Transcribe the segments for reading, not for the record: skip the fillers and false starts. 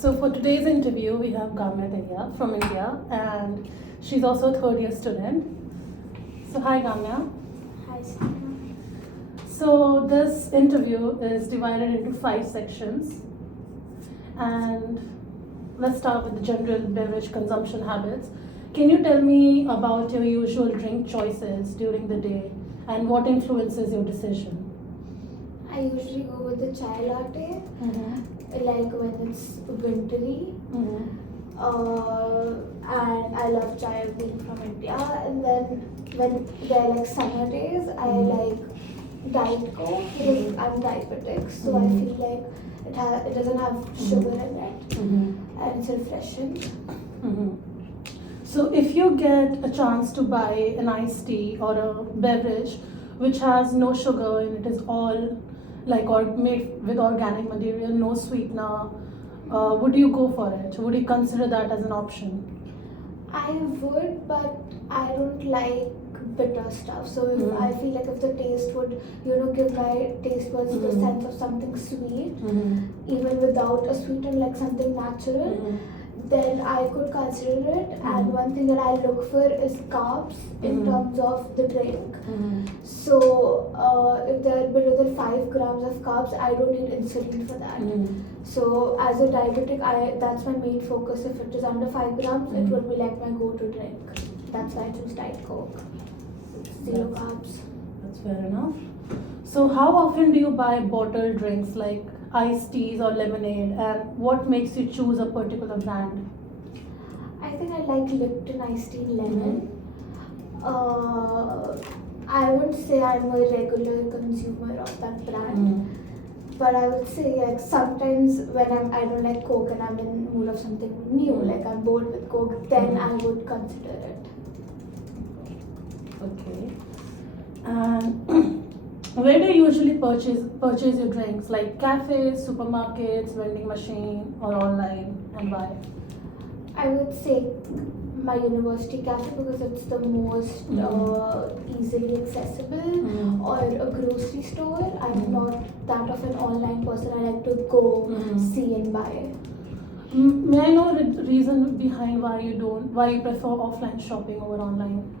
So for today's interview, we have Gamya Daya from India, and she's also a third-year student. So hi, Gamya. Hi, Sana. So this interview is divided into 5 sections, and let's start with the general beverage consumption habits. Can you tell me about your usual drink choices during the day, and what influences your decision? I usually go with the chai latte, like when it's wintry. And I love chai being from India. And then when they're like summer days, I like Diet Coke because I'm diabetic, so I feel like it doesn't have sugar in it, and it's refreshing. So if you get a chance to buy an iced tea or a beverage which has no sugar and it is all or made with organic material, no sweetener, would you go for it? Would you consider that as an option? I would, but I don't like bitter stuff. So if I feel like if the taste would, give my taste buds the sense of something sweet, even without a sweetener, like something natural, then I could consider it. And one thing that I look for is carbs in terms of the drink. So if they're below than 5 grams of carbs, I don't need insulin for that. So as a diabetic, that's my main focus. If it is under 5 grams, it would be like my go-to drink. That's why I choose Diet Coke. Zero carbs. That's fair enough. So how often do you buy bottled drinks like iced teas or lemonade, and what makes you choose a particular brand? I think I like Lipton iced tea lemon. I would say I'm a regular consumer of that brand. But I would say like sometimes when I don't like Coke and I'm in the mood of something new, like I'm bored with Coke, then I would consider it. Okay. And where do you usually purchase your drinks? Like cafes, supermarkets, vending machine, or online, and why? I would say my university cafe because it's the most easily accessible, or a grocery store. I'm not that of an online person. I like to go see and buy. May I know the reason behind why you prefer offline shopping over online?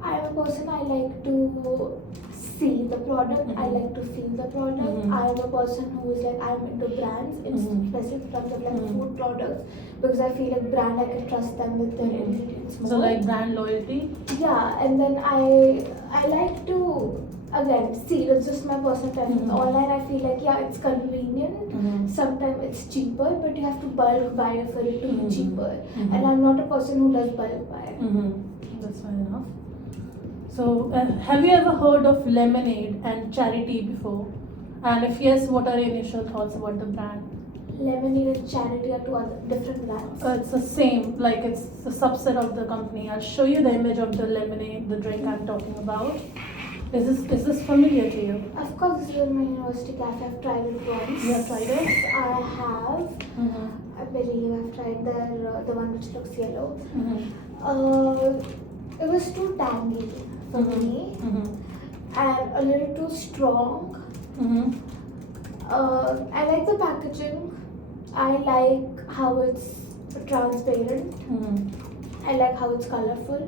I'm a person, I like to see the product, I like to feel the product. I'm a person who is like, I'm into brands, especially in terms of like food products, because I feel like brand, I can trust them with their ingredients more. So like brand loyalty? Yeah, and then I like to, again, see, it's just my personal preference. Online, I feel like, yeah, it's convenient. Sometimes it's cheaper, but you have to bulk buy for it to be cheaper. And I'm not a person who does bulk buy. That's fair enough. So, have you ever heard of Lemonade and Charity before? And if yes, what are your initial thoughts about the brand? Lemonade and Charity are two other different brands. It's the same, like it's a subset of the company. I'll show you the image of the lemonade, the drink I'm talking about. Is this familiar to you? Of course, this is my university cafe. I've tried it once. You have tried it? I have. I believe I've tried the one which looks yellow. It was too tangy for me and a little too strong. I like the packaging. I like how it's transparent. I like how it's colorful.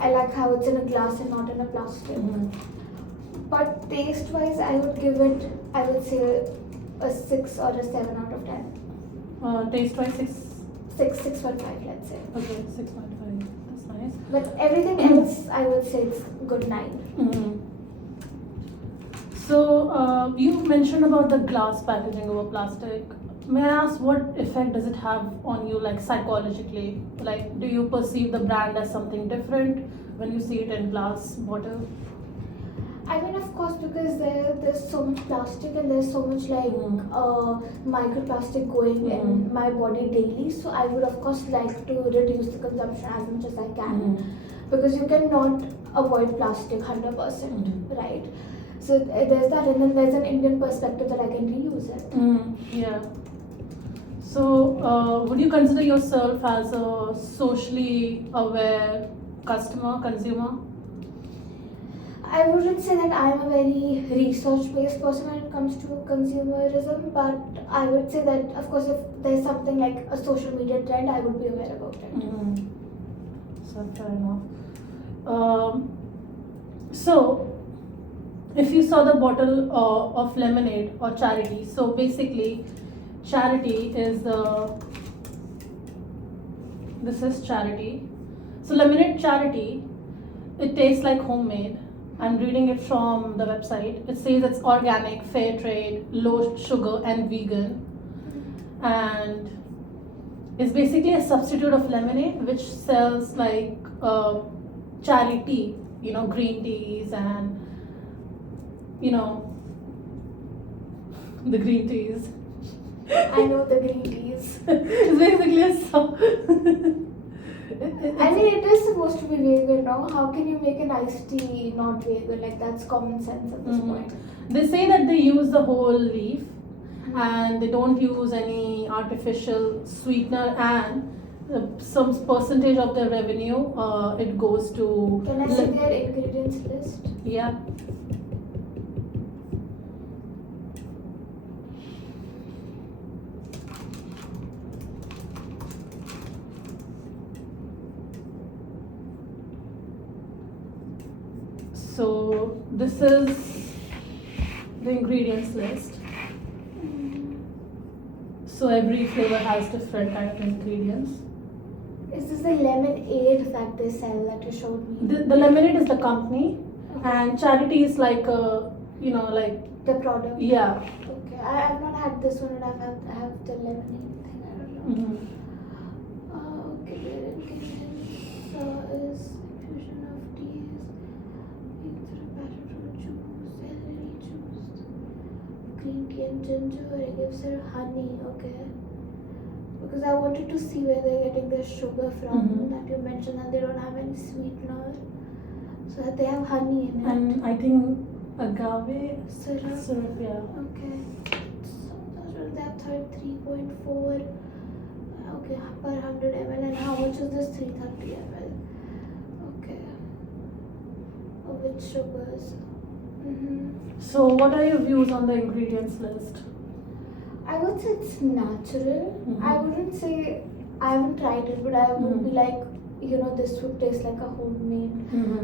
I like how it's in a glass and not in a plastic. But taste-wise, I would give it, I would say, a 6 or a 7 out of 10. Taste-wise, 6.5, let's say. Okay, 6.5. That's nice. But everything else, I would say it's good 9. So, you mentioned about the glass packaging over plastic. May I ask what effect does it have on you, like psychologically? Like, do you perceive the brand as something different when you see it in glass bottle? I mean, of course, because there's so much plastic and there's so much like microplastic going in my body daily. So I would of course like to reduce the consumption as much as I can, because you cannot avoid plastic 100%, right? So there's that, and then there's an Indian perspective that I can reuse it. Yeah. So, would you consider yourself as a socially aware consumer? I wouldn't say that I'm a very research-based person when it it comes to consumerism, but I would say that, of course, if there's something like a social media trend, I would be aware about it. So fair enough. So, if you saw the bottle of lemonade or charity, so basically, charity is this is charity. So lemonade charity, it tastes like homemade. I'm reading it from the website. It says it's organic, fair trade, low sugar, and vegan. And it's basically a substitute of lemonade, which sells like charity, green teas and the green teas. I know the green teas. It's basically a I mean, it is supposed to be vegan, no? How can you make an iced tea not vegan? Like, that's common sense at this point. They say that they use the whole leaf and they don't use any artificial sweetener, and some percentage of their revenue it goes to. Can I see their ingredients list? Yeah. So this is the ingredients list. So every flavor has different kind of ingredients. Is this the lemonade that they sell that you showed me? The lemonade is the company, and charity is like like the product. Yeah. Okay, I have not had this one, and I have the lemonade thing. I don't know. Okay, their ingredients is infusion of teas, mixed with passion fruit juice, celery juice, green tea and ginger. It gives her honey. Okay. Because I wanted to see where they're getting their sugar from that you mentioned, that they don't have any sweetener, so that they have honey in it. And I think agave syrup. Yeah. Okay. So they have 3.4. Okay, per 100 ml. And how much is this 330 ml? Okay. With sugars. So what are your views on the ingredients list? I would say it's natural. I wouldn't say, I haven't tried it, but I would be like, this would taste like a homemade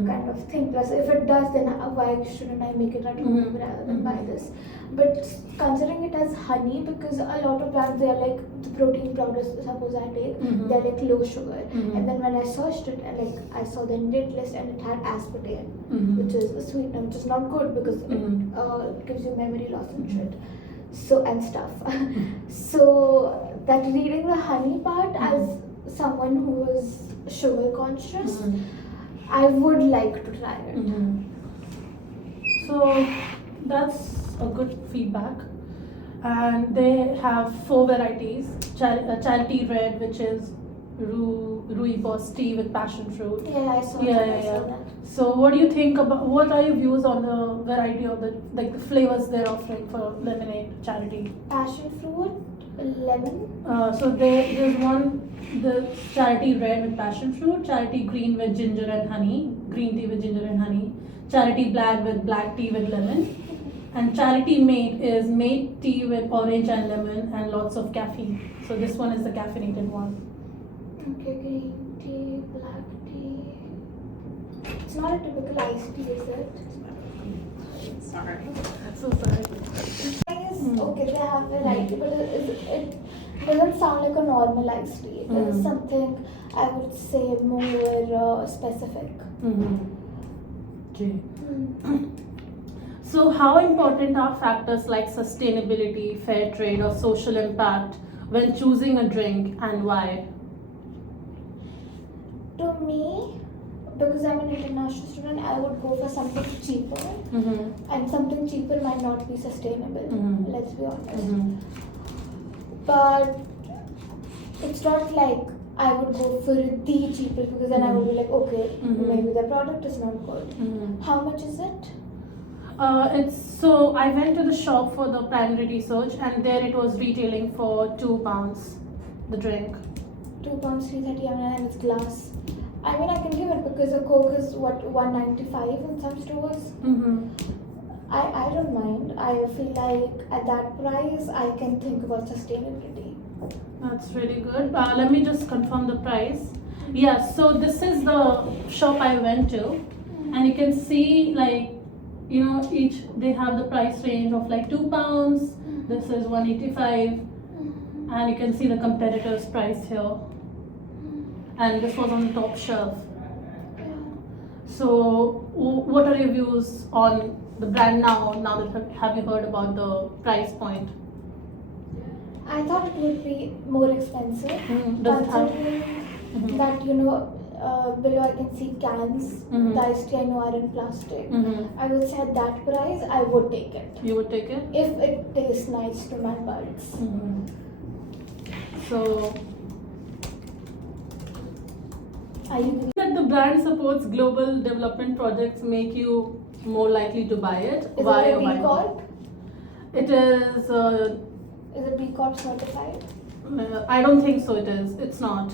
kind of thing. Plus, if it does, then why shouldn't I make it at home rather than buy this? But considering it as honey, because a lot of brands, they are like the protein powders, suppose I take, they're like low sugar. And then when I searched it, and like I saw the ingredient list, and it had aspartame, which is a sweetener, which is not good because it gives you memory loss and shit. So, and stuff. So, that reading the honey part, as someone who is sugar conscious, I would like to try it. So that's a good feedback. And they have 4 varieties. Charity Red, which is rooibos tea with passion fruit. Yeah, I saw that. So what do you think about, what are your views on the variety of the flavors they're offering for lemonade charity? Passion fruit, lemon. So there's one, the charity red with passion fruit, charity green with ginger and honey, green tea with ginger and honey, charity black with black tea with lemon, and charity mate is mate tea with orange and lemon and lots of caffeine. So this one is the caffeinated one. Okay, green tea, black tea. It's not a typical iced tea, is it? Sorry. I'm so sorry. Okay, they have variety, but it doesn't sound like a normal iced tea. It is something, I would say, more specific. Okay. So how important are factors like sustainability, fair trade, or social impact when choosing a drink, and why? To me, because I'm an international student, I would go for something cheaper, and something cheaper might not be sustainable, let's be honest. But it's not like I would go for the cheapest, because then I would be like, okay, maybe the product is not good. How much is it? So I went to the shop for the primary research, and there it was retailing for £2 the drink. £2, 330 ml, and it's glass. I mean, I can give it because a Coke is what, 195 in some stores. I don't mind. I feel like at that price, I can think about sustainability. That's really good. Let me just confirm the price. Yeah, so this is the shop I went to, and you can see, like, you know, each they have the price range of like £2. This is 185, and you can see the competitor's price here. And this was on the top shelf. Yeah. So, what are your views on the brand now? Now that have you heard about the price point? I thought it would be more expensive, Does it have? considering that below I can see cans. The iced tea I know are in plastic. I would say at that price I would take it You would take it? if it tastes nice to my buds. So, Are you? that the brand supports global development projects make you more likely to buy it. Is Why it a or why B not? Corp? It is. Is it B Corp certified? I don't think so. It is. It's not.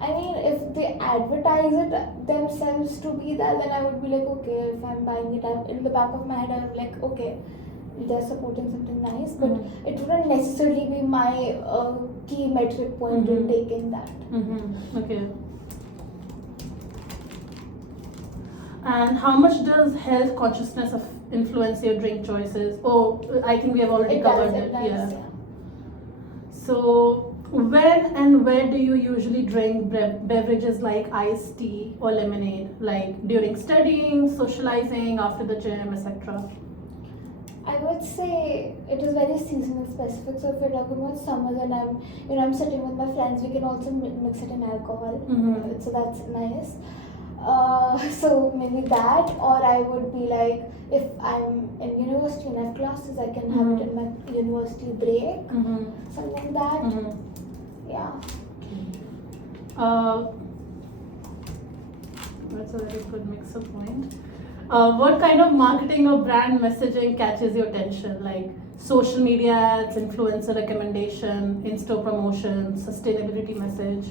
I mean, if they advertise it themselves to be that, then I would be like, okay, if I'm buying it, in the back of my head, I'm like, okay, they're supporting something nice, but it wouldn't necessarily be my key metric point in taking that. Okay. And how much does health consciousness influence your drink choices? Oh, I think we have already covered it. Yeah. So, when and where do you usually drink beverages like iced tea or lemonade? Like during studying, socializing, after the gym, etc. I would say it is very seasonal specific. So if we're talking about summers and I'm sitting with my friends, we can also mix it in alcohol. So that's nice. So maybe that, or I would be like, if I'm in university and I have classes, I can have it in my university break, something like that. Yeah. That's a very good mix-up point. What kind of marketing or brand messaging catches your attention? Like social media ads, influencer recommendation, in-store promotion, sustainability message?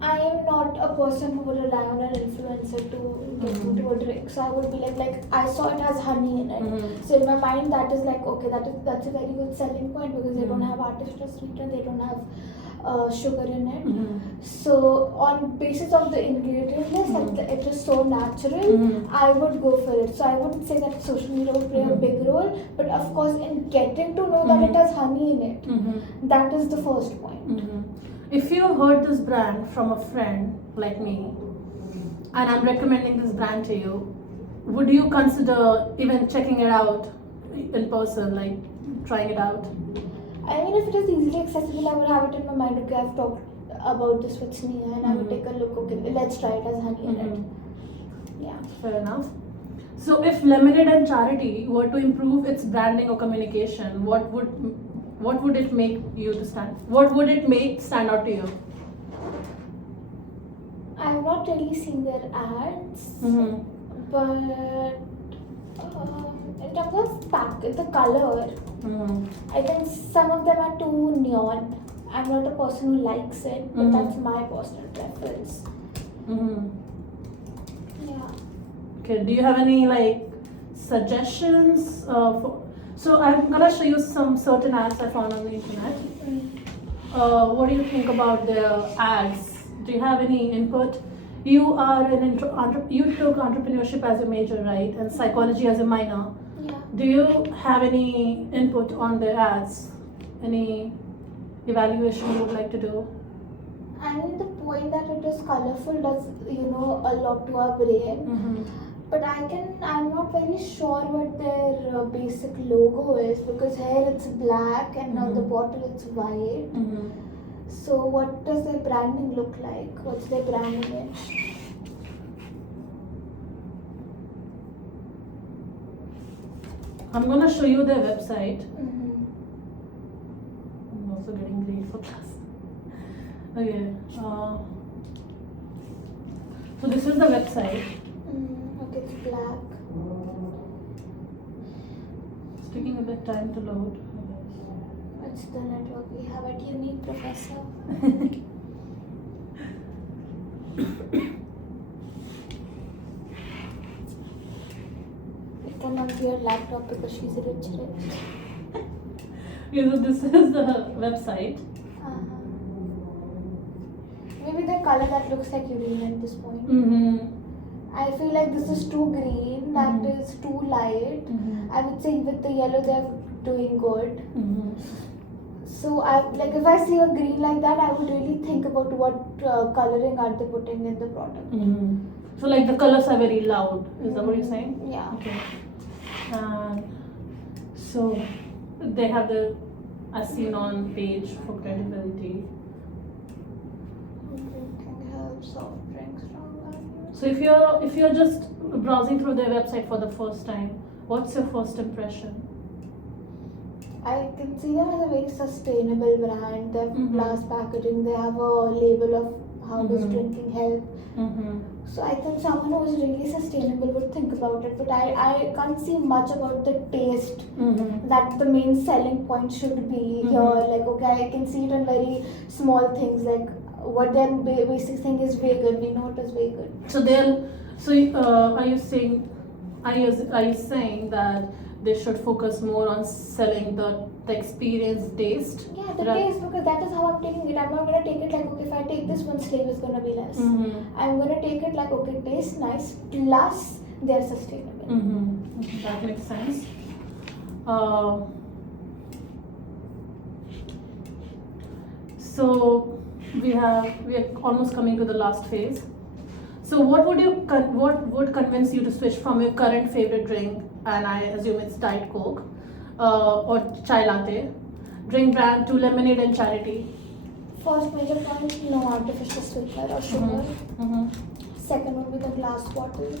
I am not a person who would rely on an influencer to get me to a drink. So I would be like I saw it has honey in it. So in my mind, that is like, okay, that's a very good selling point because they don't have artificial sweetener, they don't have sugar in it. So on basis of the ingredient list, and it is so natural, I would go for it. So I wouldn't say that social media would play a big role, but of course in getting to know that it has honey in it, that is the first point. If you heard this brand from a friend like me, and I'm recommending this brand to you, would you consider even checking it out in person, like trying it out? I mean, if it is easily accessible, I would have it in my mind. Okay, I've talked about this with Sneha, and I would take a look. Okay, let's try it as honey in it. Yeah. Fair enough. So, if Lemonade and Charity were to improve its branding or communication, what would it make you to stand? What would it make stand out to you? I have not really seen their ads, but in terms of the color, I think some of them are too neon. I'm not a person who likes it, but that's my personal preference. Yeah. Okay. Do you have any like suggestions So I'm gonna show you some certain ads I found on the internet. What do you think about their ads? Do you have any input? You are you took entrepreneurship as your major, right, and psychology as a minor. Yeah. Do you have any input on their ads? Any evaluation you would like to do? I mean, the point that it is colorful does, a lot to our brain. But I'm not very sure what their basic logo is, because here it's black and on the bottle it's white. So what does their branding look like? What's their brand image? I'm gonna show you their website. Mm-hmm. I'm also getting grade for class. Okay. So this is the website. Okay, it's black. It's taking a bit time to load. It's the network we have at uni, Professor. can onto your laptop because she's rich. Okay, so this is the website. Uh-huh. Maybe the color that looks like urine at this point. I feel like this is too green, that is too light. I would say with the yellow they're doing good. So if I see a green like that, I would really think about what coloring are they putting in the product. So like the colors are very loud. Is that what you're saying? Yeah. Okay. So they have the as seen on page for credibility. Drinking helps, soft drinks, strong values. So if you're just browsing through their website for the first time, what's your first impression? I can see them as a very sustainable brand. They have glass packaging. They have a label of how does drinking help. So I think someone who is really sustainable would think about it. But I can't see much about the taste that the main selling point should be here. Like, okay, I can see it in very small things. Like what their basic thing is vegan. We know it is vegan. Are you saying that they should focus more on selling the experience taste? Yeah, the taste, because that is how I'm taking it. I'm not going to take it like, okay, if I take this, one slave is going to be less. I'm going to take it like, okay, tastes nice, plus they're sustainable. That makes sense. So we are almost coming to the last phase. So what would convince you to switch from your current favorite drink, and I assume it's Diet Coke or chai latte, drink brand to lemonade and charity? First major point, no artificial sweetener or sugar. Second would be the glass bottle.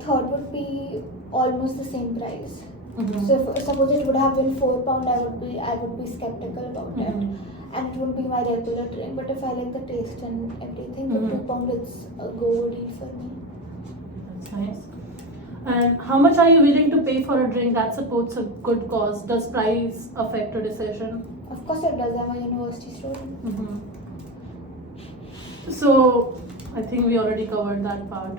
Third would be almost the same price. So if suppose it would have been £4, I would be skeptical about it, and it would be my regular drink. But if I like the taste and everything, the £2 it's a go deal for me. That's nice. And how much are you willing to pay for a drink that supports a good cause? Does price affect your decision? Of course it does. I'm a university student. So I think we already covered that part.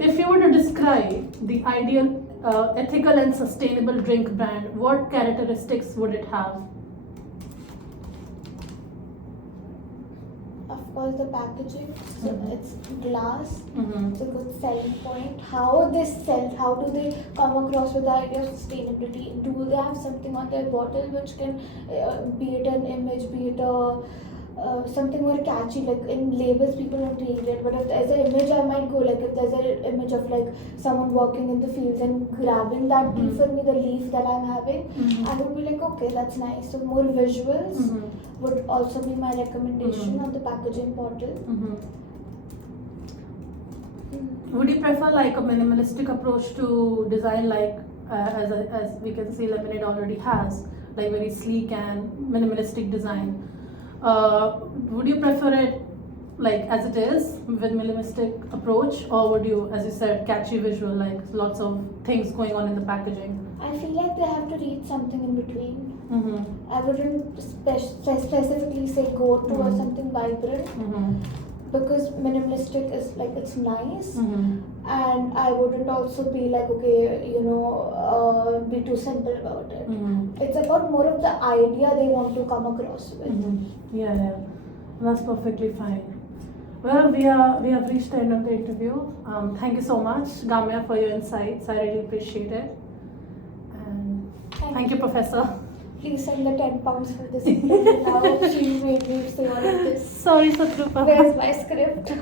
If you were to describe the ideal ethical and sustainable drink brand, what characteristics would it have? Of course, the packaging. So it's glass. It's a good selling point. How they sell? How do they come across with the idea of sustainability? Do they have something on their bottle which can, be it an image, be it a something more catchy? Like in labels, people don't read it. But if there's an image, I might go. Like if there's an image of like someone walking in the fields and grabbing that leaf for me, the leaf that I'm having, I would be like, okay, that's nice. So more visuals would also be my recommendation on the packaging bottle. Would you prefer like a minimalistic approach to design, like as we can see Lemonade already has, like very sleek and minimalistic design? Would you prefer it like as it is with minimalistic approach, or would you, as you said, catchy visual, like lots of things going on in the packaging? I feel like they have to read something in between. I wouldn't specifically say go to or something vibrant, because minimalistic is like, it's nice, and I wouldn't also be like, okay, be too simple about it. It's about more of the idea they want to come across with. Yeah, that's perfectly fine. Well, we have reached the end of the interview. Thank you so much, Gamya, for your insights. I really appreciate it. And thank you, Professor. Please send the £10 for this interview. Now she made me say all of this. Sorry, Satrupa. Where's my script?